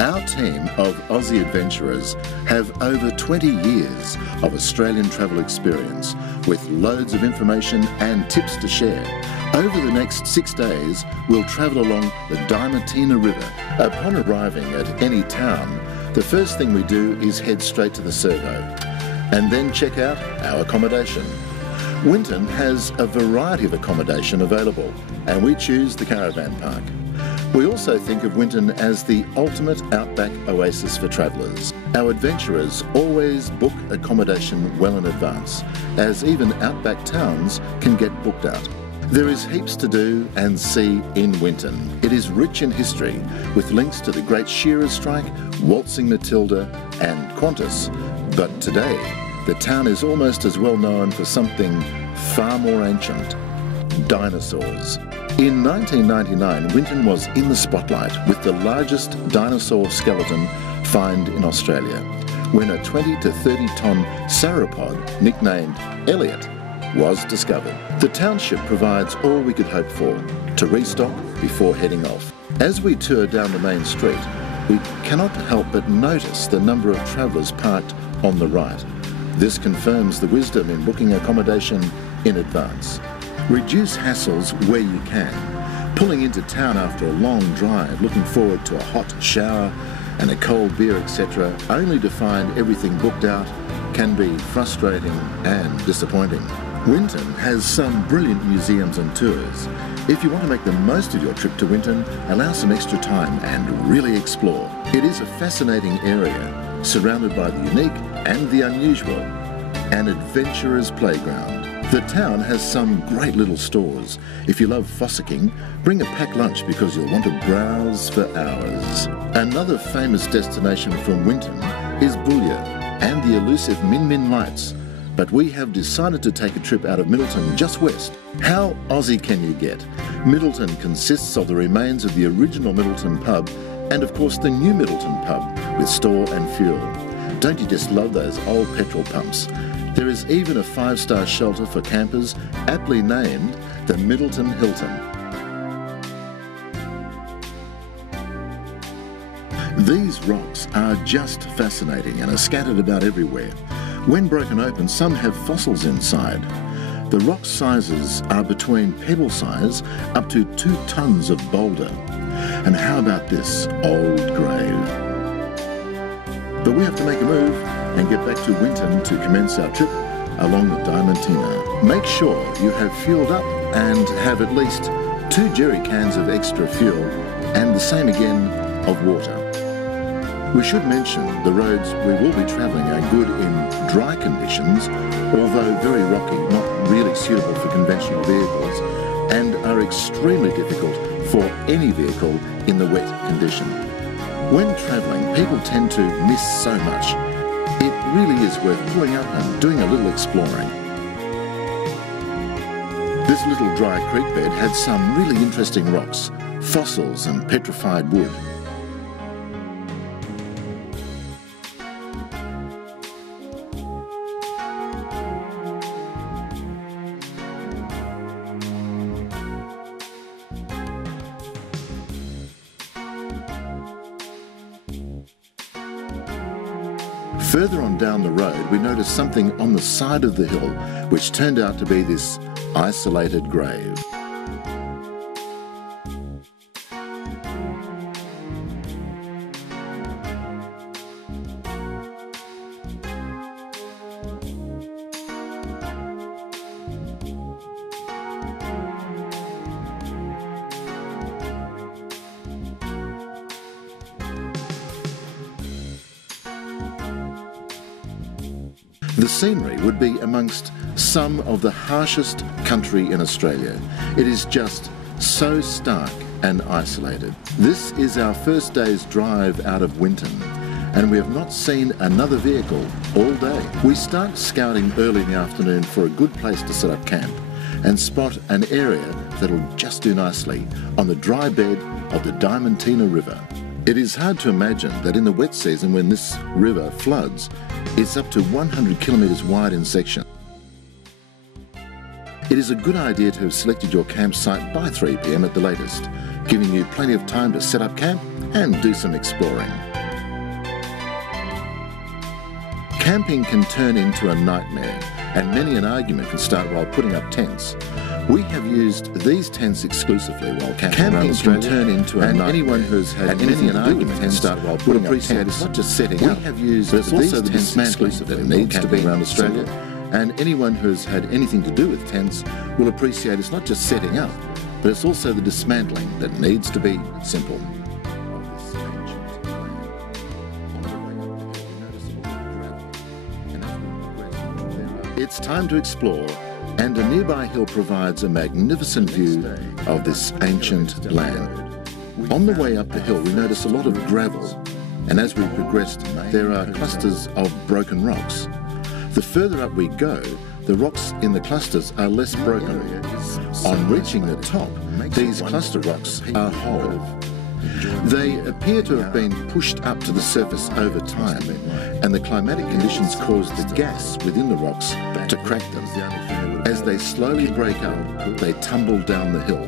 Our team of Aussie adventurers have over 20 years of Australian travel experience with loads of information and tips to share. Over the next 6 days, we'll travel along the Diamantina River. Upon arriving at any town, the first thing we do is head straight to the servo and then check out our accommodation. Winton has a variety of accommodation available and we choose the caravan park. We also think of Winton as the ultimate outback oasis for travellers. Our adventurers always book accommodation well in advance, as even outback towns can get booked out. There is heaps to do and see in Winton. It is rich in history, with links to the Great Shearers' Strike, Waltzing Matilda and Qantas. But today, the town is almost as well known for something far more ancient: dinosaurs. In 1999, Winton was in the spotlight with the largest dinosaur skeleton find in Australia, when a 20 to 30 tonne sauropod nicknamed Elliot was discovered. The township provides all we could hope for to restock before heading off. As we tour down the main street, we cannot help but notice the number of travellers parked on the right. This confirms the wisdom in booking accommodation in advance. Reduce hassles where you can. Pulling into town after a long drive, looking forward to a hot shower and a cold beer, etc., only to find everything booked out, can be frustrating and disappointing. Winton has some brilliant museums and tours. If you want to make the most of your trip to Winton, allow some extra time and really explore. It is a fascinating area, surrounded by the unique and the unusual, an adventurer's playground. The town has some great little stores. If you love fossicking, bring a packed lunch because you'll want to browse for hours. Another famous destination from Winton is Boulia and the elusive Min Min lights. But we have decided to take a trip out of Middleton just west. How Aussie can you get? Middleton consists of the remains of the original Middleton pub and of course the new Middleton pub with store and fuel. Don't you just love those old petrol pumps? There is even a 5-star shelter for campers, aptly named the Middleton Hilton. These rocks are just fascinating and are scattered about everywhere. When broken open, some have fossils inside. The rock sizes are between pebble size up to 2 tons of boulder. And how about this old grave? But we have to make a move and get back to Winton to commence our trip along the Diamantina. Make sure you have fueled up and have at least 2 jerry cans of extra fuel and the same again of water. We should mention the roads we will be travelling are good in dry conditions, although very rocky, not really suitable for conventional vehicles, and are extremely difficult for any vehicle in the wet condition. When travelling, people tend to miss so much. It really is worth pulling up and doing a little exploring. This little dry creek bed had some really interesting rocks, fossils and petrified wood. Further on down the road, we noticed something on the side of the hill, which turned out to be this isolated grave. The scenery would be amongst some of the harshest country in Australia. It is just so stark and isolated. This is our first day's drive out of Winton, and we have not seen another vehicle all day. We start scouting early in the afternoon for a good place to set up camp and spot an area that'll just do nicely on the dry bed of the Diamantina River. It is hard to imagine that in the wet season, when this river floods, it's up to 100 kilometres wide in section. It is a good idea to have selected your campsite by 3 p.m. at the latest, giving you plenty of time to set up camp and do some exploring. Camping can turn into a nightmare, and many an argument can start while putting up tents. We have used these tents exclusively while camping around Australia, can turn into a nightmare, anyone who's had anything to do with tents start while putting appreciate it's not just setting up. We have used these also the tents exclusively that needs to be around Australia, and anyone who's had anything to do with tents will appreciate it's not just setting up, but it's also the dismantling that needs to be simple. It's time to explore, and a nearby hill provides a magnificent view of this ancient land. On the way up the hill, we notice a lot of gravel, and as we progressed, there are clusters of broken rocks. The further up we go, the rocks in the clusters are less broken. On reaching the top, these cluster rocks are whole. They appear to have been pushed up to the surface over time, and the climatic conditions cause the gas within the rocks to crack them. As they slowly break up, they tumble down the hill.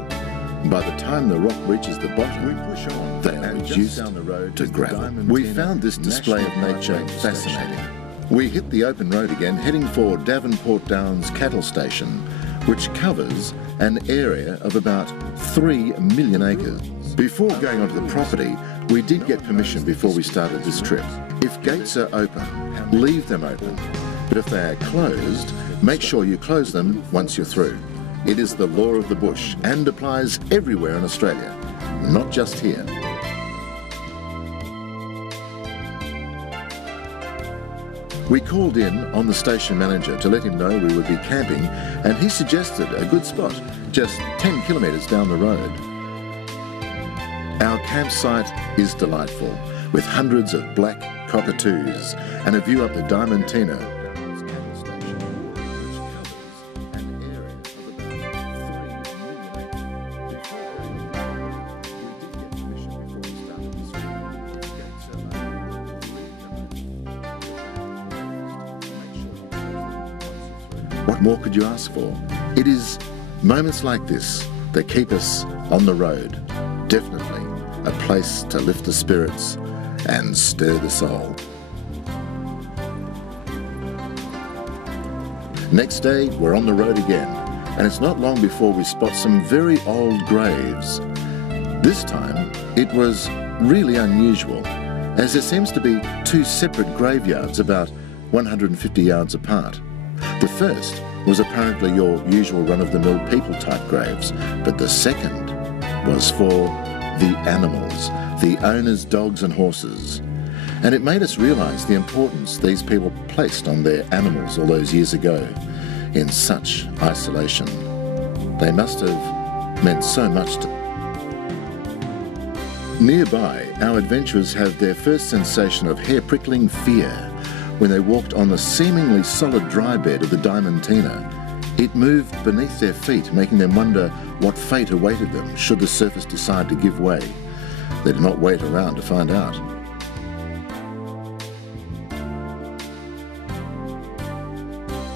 By the time the rock reaches the bottom, they are reduced to gravel. We found this display of nature fascinating. We hit the open road again, heading for Davenport Downs Cattle Station, which covers an area of about 3 million acres. Before going onto the property, we did get permission before we started this trip. If gates are open, leave them open. But if they are closed, make sure you close them once you're through. It is the law of the bush and applies everywhere in Australia, not just here. We called in on the station manager to let him know we would be camping, and he suggested a good spot just 10 kilometres down the road. Our campsite is delightful, with hundreds of black cockatoos and a view up the Diamantina. What more could you ask for? It is moments like this that keep us on the road. Definitely a place to lift the spirits and stir the soul. Next day, we're on the road again, and it's not long before we spot some very old graves. This time, it was really unusual, as there seems to be 2 separate graveyards about 150 yards apart. The first was apparently your usual run-of-the-mill people-type graves, but the second was for the animals, the owners' dogs and horses. And it made us realise the importance these people placed on their animals all those years ago in such isolation. They must have meant so much to them. Nearby, our adventurers had their first sensation of hair-prickling fear when they walked on the seemingly solid dry bed of the Diamantina. It moved beneath their feet, making them wonder what fate awaited them should the surface decide to give way. They did not wait around to find out.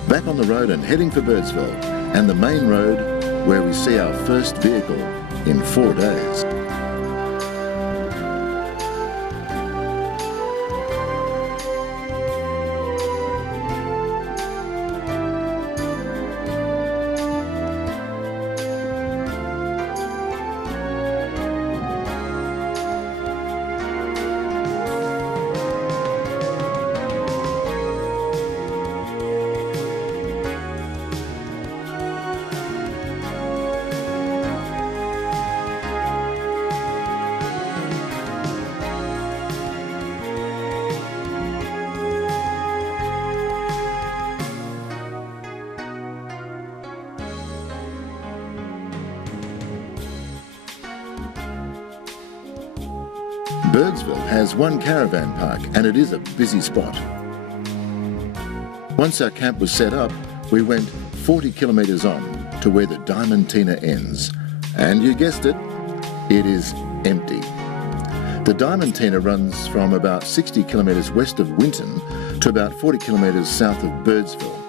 Back on the road and heading for Birdsville, and the main road where we see our first vehicle in 4 days. Birdsville has 1 caravan park, and it is a busy spot. Once our camp was set up, we went 40 kilometres on to where the Diamantina ends. And you guessed it, it is empty. The Diamantina runs from about 60 kilometres west of Winton to about 40 kilometres south of Birdsville.